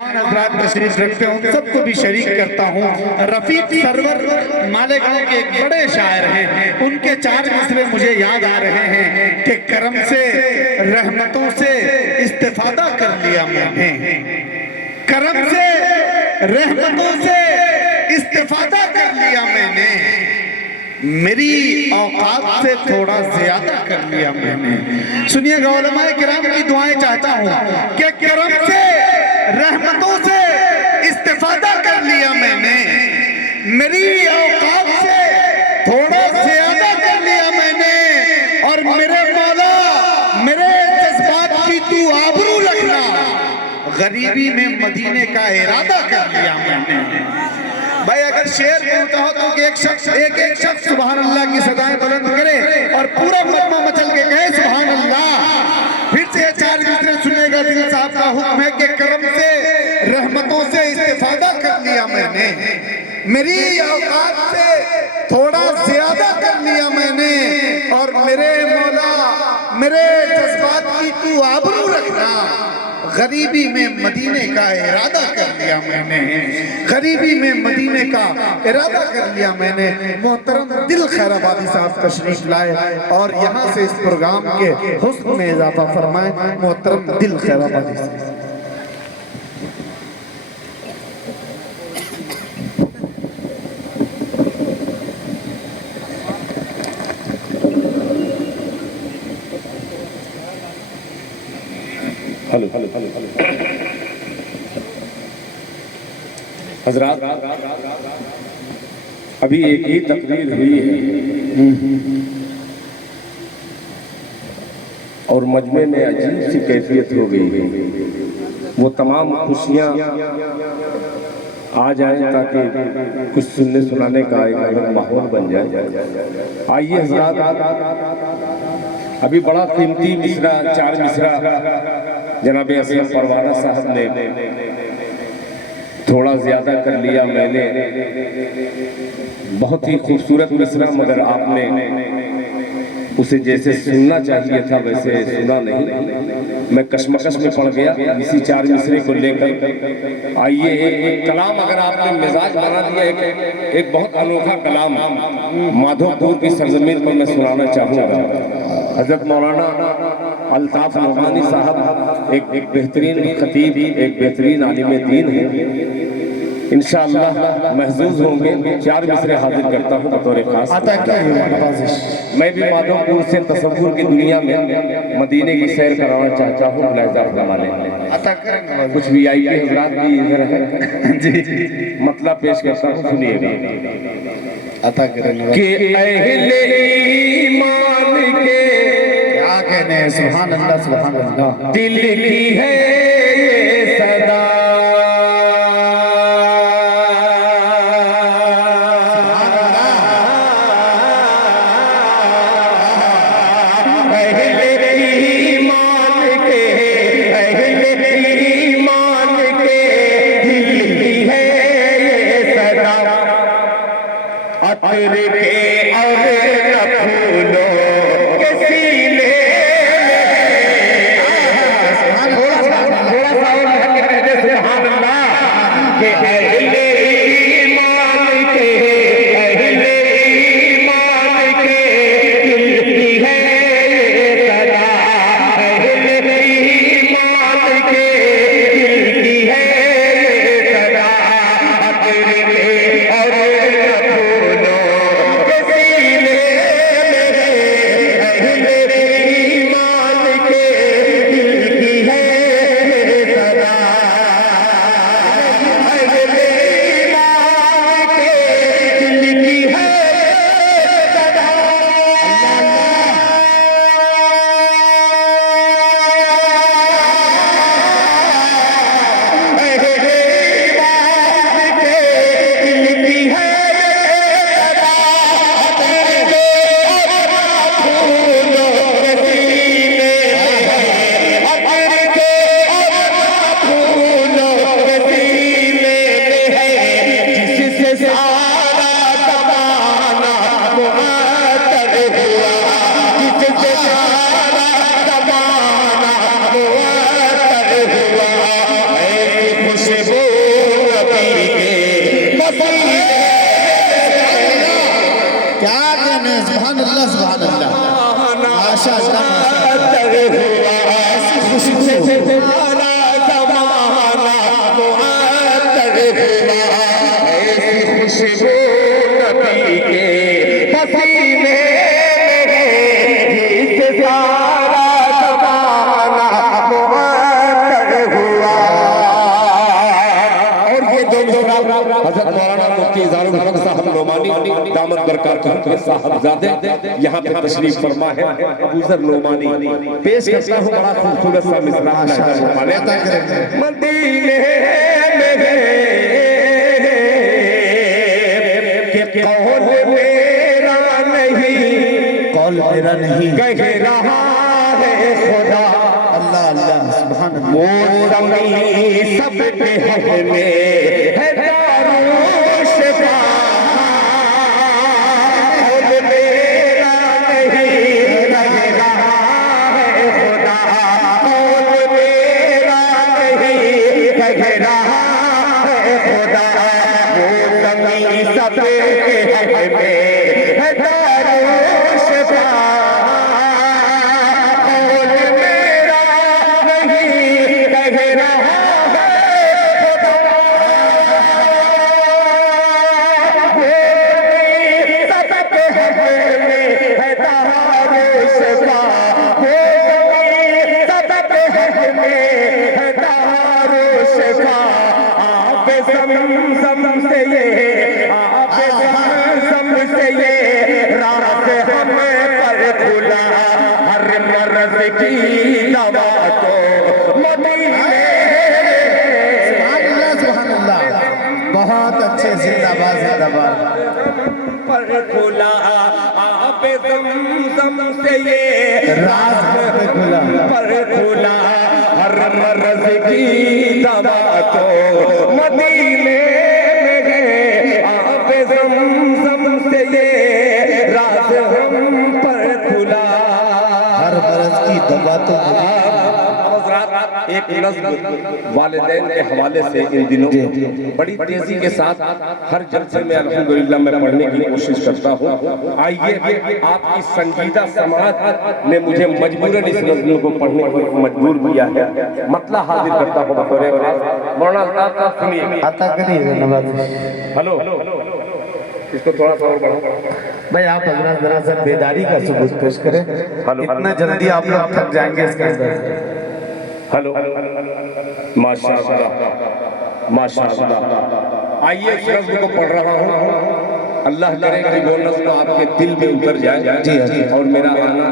हजरात तशरीफ रखते हैं, उन सबको भी शरीक करता हूँ। रफीक सरवर मालेगांव के एक बड़े शायर हैं, उनके चार मिसरे मुझे याद आ रहे हैं कि करम से रहमतों से इस्तिफादा कर लिया मैंने, करम से रहमतों से इस्तिफादा कर लिया मैंने, मेरी औकात से थोड़ा ज्यादा कर लिया मैंने। सुनिएगा उलमाए किराम की दुआएं चाहता हूँ कि करम से रहमतों से इस्तिफादा कर लिया मैंने, मेरी औकात से थोड़ा ज्यादा कर लिया मैंने, और मेरे मौला मेरे जज्बात की तू आबरू रखना, गरीबी में मदीने का इरादा कर लिया मैंने। भाई अगर शेर बोलता हो तो एक शख्स सुभान अल्लाह की सदाएं बुलंद करे और पूरा मजमा मचल के कहे सुभान अल्लाह। फिर से चार मिसरे सुनिएगा, दिल साहब का हुक्म है कि करम से रहमतों से इस्तिफादा कर लिया मैंने, मेरी औकात से थोड़ा ज्यादा कर लिया मैंने, और मेरे मौला मेरे जज्बात की तू आबरू रखना, गरीबी में मदीने का इरादा कर लिया मैंने, गरीबी में मदीने का इरादा कर लिया मैंने। मोहतरम दिल खैराबादी साहब तशरीफ लाए और यहाँ से इस प्रोग्राम के हुस्न में इजाफा फरमाए। मोहतरम दिल खैराबादी साहब। हेलो हजरात, अभी एक ही तकरीर हुई है और मजमे में अजीब सी कैफियत हो गई है। वो तमाम खुशियाँ आ जाए ताकि कुछ सुनने सुनाने का एक अलग माहौल बन जाए। आइए हजरात, अभी बड़ा कीमती मिसरा, चार मिसरा जनाब असलम परवाना साहब ने थोड़ा ज्यादा कर लिया मैंने, बहुत ही खूबसूरत मिसरा, मगर आपने उसे जैसे सुनना चाहिए था वैसे सुना नहीं। मैं कशमकश में पड़ गया इसी चार मिसरे को लेकर। आइए एक कलाम अगर आपने मिजाज बना दिया, एक बहुत अनोखा कलाम माधोपुर की सरजमीन पर मैं सुनाना चाहूँगा। हजरत मौलाना अल्ताफ नौमानी साहब एक बेहतरीन खतीब, एक बेहतरीन आलिम दीन है। इंशाअल्लाह महजूज होंगे। चार मिसरे हाजिर करता हूँ बतौर खास। मैं भी माधोपुर से तसव्वुर की दुनिया में मदीने की सैर कराना चाहता हूँ। कुछ VIP हजरात भी इधर है जी, मतलब पेश करता हूँ, सुनिएगा। कि अहले ईमान के क्या कहने हैं, सुभान अल्लाह सुभान अल्लाह, दिल की है ये सदा, हजरत मौलाना मुफ्ती इजाजुल हक साहब नोमानी दामत बरकत के साहबजादे यहाँ पे तशरीफ फरमा है। अबूजर नोमानी पेश करता हूँ बड़ा खूबसूरत सा मिसरा मदीने के कौल मेरा नहीं, कौल मेरा नहीं, कह रहा है खुदा। अल्लाह अल्लाह सुभान अल्लाह। वो ज़मीं सब पे है में है दारुल शिफा, कौल मेरा नहीं, कह रहा है खुदा। कौल मेरा नहीं, कह रहा है खुदा। वो ज़मीं सब पे है में है दारुल शिफा, बहुत अच्छे, जिंदाबाद जिंदाबाद। पर खुला आप ज़मज़म से ये राज खुला, पर खुला हर मर्ज की दवा तो मदीने में है। आप ज़मज़म से ये राज हम पर खुला, हर मर्ज की दवा तो एक नज़्म वालिदैन के हवाले से इन दिनों बड़ी तेजी के साथ हर जलसे में अल्हम्दुलिल्लाह मैं पढ़ने की कोशिश करता हूँ। आइए, आपकी संजीदा समाज ने मुझे मजबूरन इस नज़्म को पढ़ने पर मजबूर किया है। मतलब हाजिर करता हूँ बतौर मौलाना साहब सुनिए। आता करिए नवाज। हेलो, इसको थोड़ा सा और बढ़ाओ भाई। आप हजरत जरा सा बेदारी का सबूत पेश करें। इतना जल्दी आप लोग थक जाएंगे इसके अंदर। हेलो, माशाअल्लाह माशाअल्लाह। आइए, इस नज़्म को पढ़ रहा हूँ। अल्लाह करे कि वो नज़्म आपके दिल में उतर जाए जी और मेरा आना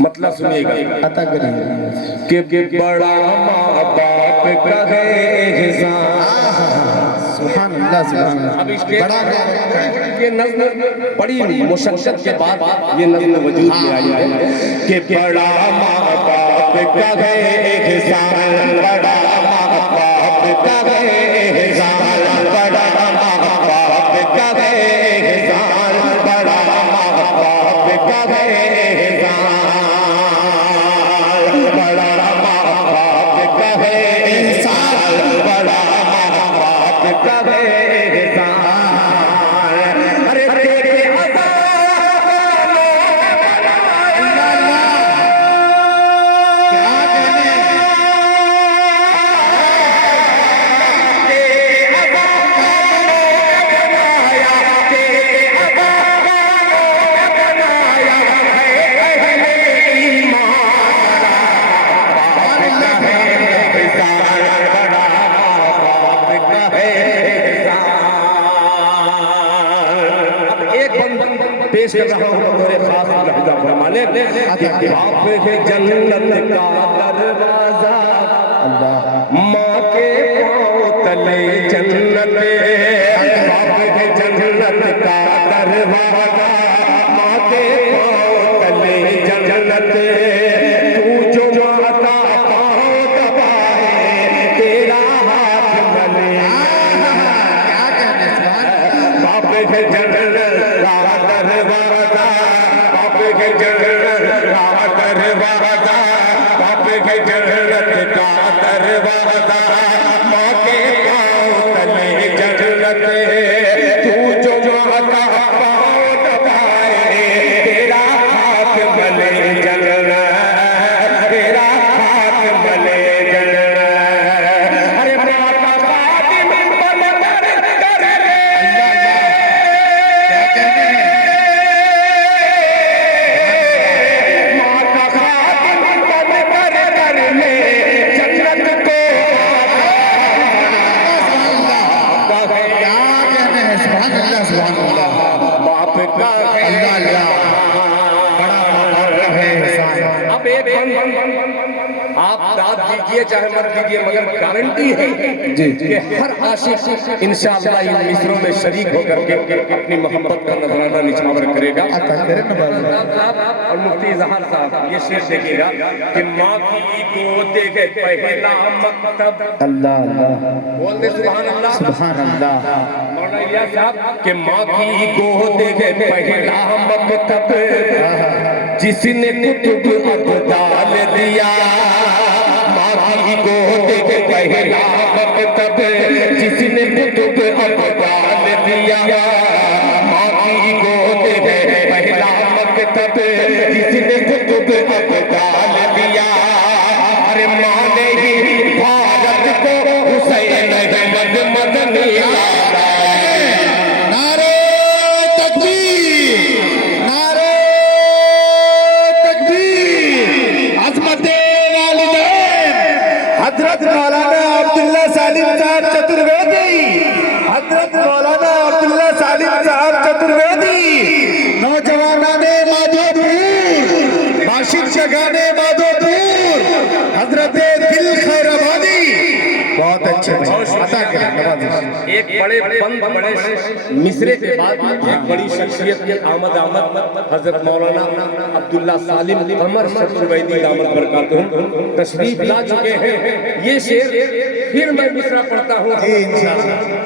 मतलब सुनिएगा। आता करिए कि बड़ा माँ बाप का है एहसान। सुभान अल्लाह सुभान अल्लाह। अब इसके ये नज़्म बड़ी मुशक्क़त के बाद ये नज़्म वजूद में आई है कि बड़ा माँ बाप का है एहसान, बड़ा माँ बाप का है एहसान, बड़ा माँ बाप का है एहसान, बड़ा माँ बाप का है एहसान, बड़ा माँ बाप का है एहसान, बड़ा माँ बाप का है एहसान। अरे तेरे पेश कर रहा हूँ बतौर खास लहजा फरमाने बाप है जन्नत का दरवाजा, माँ के पाँव तले जन्नत, बाप है जन्नत का दरवाजा, माँ के पाँव तले जन्नत, तू जो माता पाँव दबाए तेरा हाथ मले, बाप है जन्नत दरवाजा, बाप के जन्नत का दरवाजा, बाप के जन्नत का दरवाजा, माँ के पाँव तले जन्नत, तू जो माता पाँव दबाए तेरा हाथ मले जन्नत, तेरा हाथ मले जन्नत। अरे माता खातिम बन कर कीजिए चाहे मत कीजिए, मगर गारंटी है कि हर आशिक इंशाअल्लाह इन मिसरों में शरीक होकर के अपनी मोहब्बत का नजराना निछावर करेगा। और मुफ्ती इजहार साहब ये शेर देखिएगा कि माँ की गोद के पहला मकतब, अल्लाह अल्लाह, बोल दे सुभान अल्लाह, सुभान अल्लाह। मौलाना साहब कि माँ की गोद के पहला मकतब जिसने कुतुब अब्दाल दिया, माँ की गोद के पहला मकतब जिसने कुतुब अब्दाल दिया, माँ की गोद के पहला मकतब जिसने कुतुब अब्दाल दिया। अरे माँ ने ही भारत को हुसैन अहमद मदनी हजरत मौलाना अब्दुल्ला सालिम साहब चतुर्वेदी, हजरत मौलाना अब्दुल्ला सालिम साहब चतुर्वेदी, नौजवानाने माधोपुर, बाशिर जगाने माधोपुर, हजरत दिल खैराबादी। बहुत अच्छे अता करें। एक बड़े पंत बड़े मिसरे के बाद एक बड़ी शख्सियत की आमद हजरत मौलाना अब्दुल्ला सालिम कमर चतुर्वेदी दामद बरकातहू तशरीफ ला चुके हैं। ये शेर फिर मैं मिसरा पढ़ता हूँ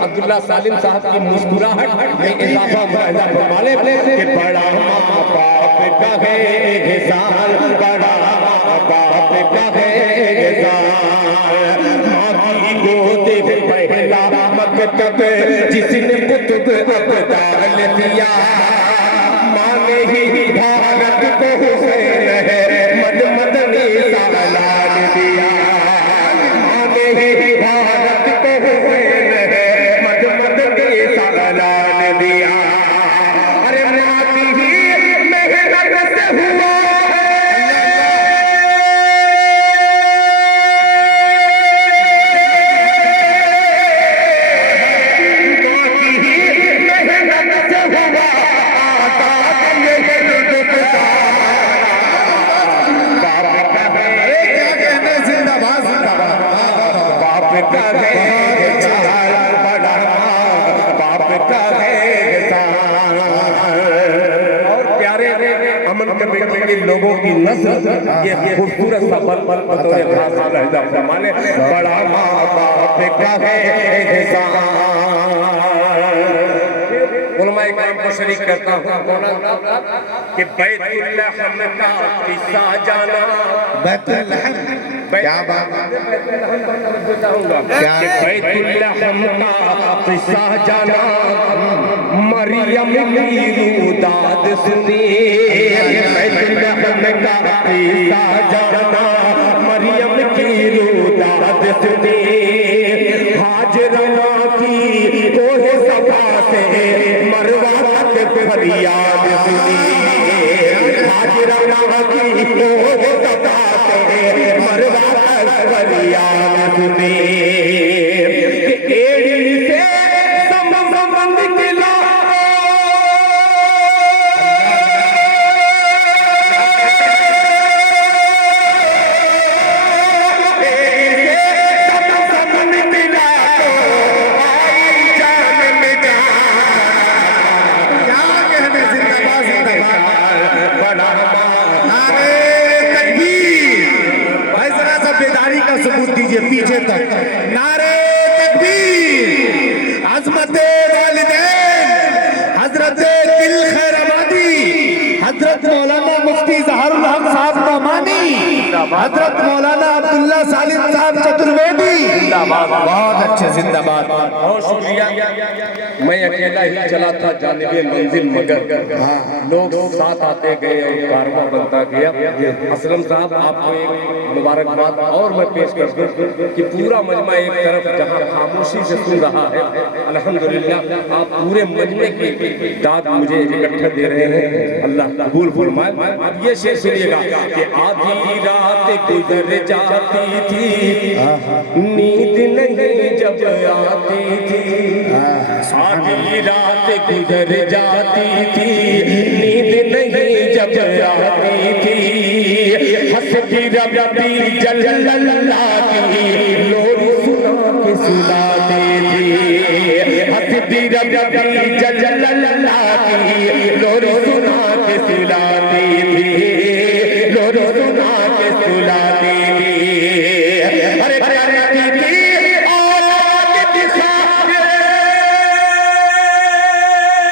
अब्दुल्ला सालिम साहब की मुस्कुराहट में इजाफा फरमा ले कि बड़ा माँ बाप का है एहसान, बड़ा माँ बाप का है एहसान, माँ की गोद पहला मकतब जिसने कुतुब अब्दाल दिया, माँ ने ही भारत को हुसैन अहमद मदनी सालान दिया, माँ ने ही भारत को हुसैन अहमद मदनी सालान दिया। अरे माँ की ही मेहनत से हुआ लोगों की नस्ल ये खूबसूरत सा पल बतौर खास लहजा फरमाने, बड़ा माँ बाप का है एहसान। उलमाए किराम को शरीक करता हूँ कि बैतुल्लहम का किस्सा जाना, बैतुल्लहम क्या बात बताऊंगा कि बैतुल्लहम का किस्सा जाना, मरियम की रूदाद सुनी, बैतुल्लहम का किस्सा जाना, मरियम की रूदाद सुनी, हाजरा की कोहे सफा से मरवा तक फरियाद सुनी, हाजरा की कोहे सफा से मरवा तक फरियाद सुनी, एड़ी से संबंध निकला, सबूत दीजिए पीछे तक। नारे तकबीर, अज़मते वालिदैन, हजरत दिल खैराबादी, हजरत मौलाना मुफ्ती ज़हरुल हक साहब नौमानी, हजरत मौलाना अब्दुल्ला सालिम साहब चतुर्वेदी, बहुत अच्छे, जिंदाबाद। बहुत शुक्रिया। मैं अकेला ही चला था जानिबे मंजिल, मगर लोग साथ आते गए और कारवां बनता गया। असलम साहब आपको एक मुबारकबाद और मैं पेश कर दूं कि पूरा मजमा एक तरफ जहां खामोशी से सुन रहा है, अल्हम्दुलिल्लाह आप पूरे मजमे की दाद मुझे इकट्ठा दे रहे हैं, अल्लाह कबूल फरमाए। अब ये शेर सुनिएगा कि आधी रात गुजर जाती थी, नींद नहीं जब आती थी, आधी रात गुजर जाती थी, नींद नहीं जब आती थी, हस्बी रब्बी जल्लल्लाह की लोरी सुना के सुना दे, हस्बी रब्बी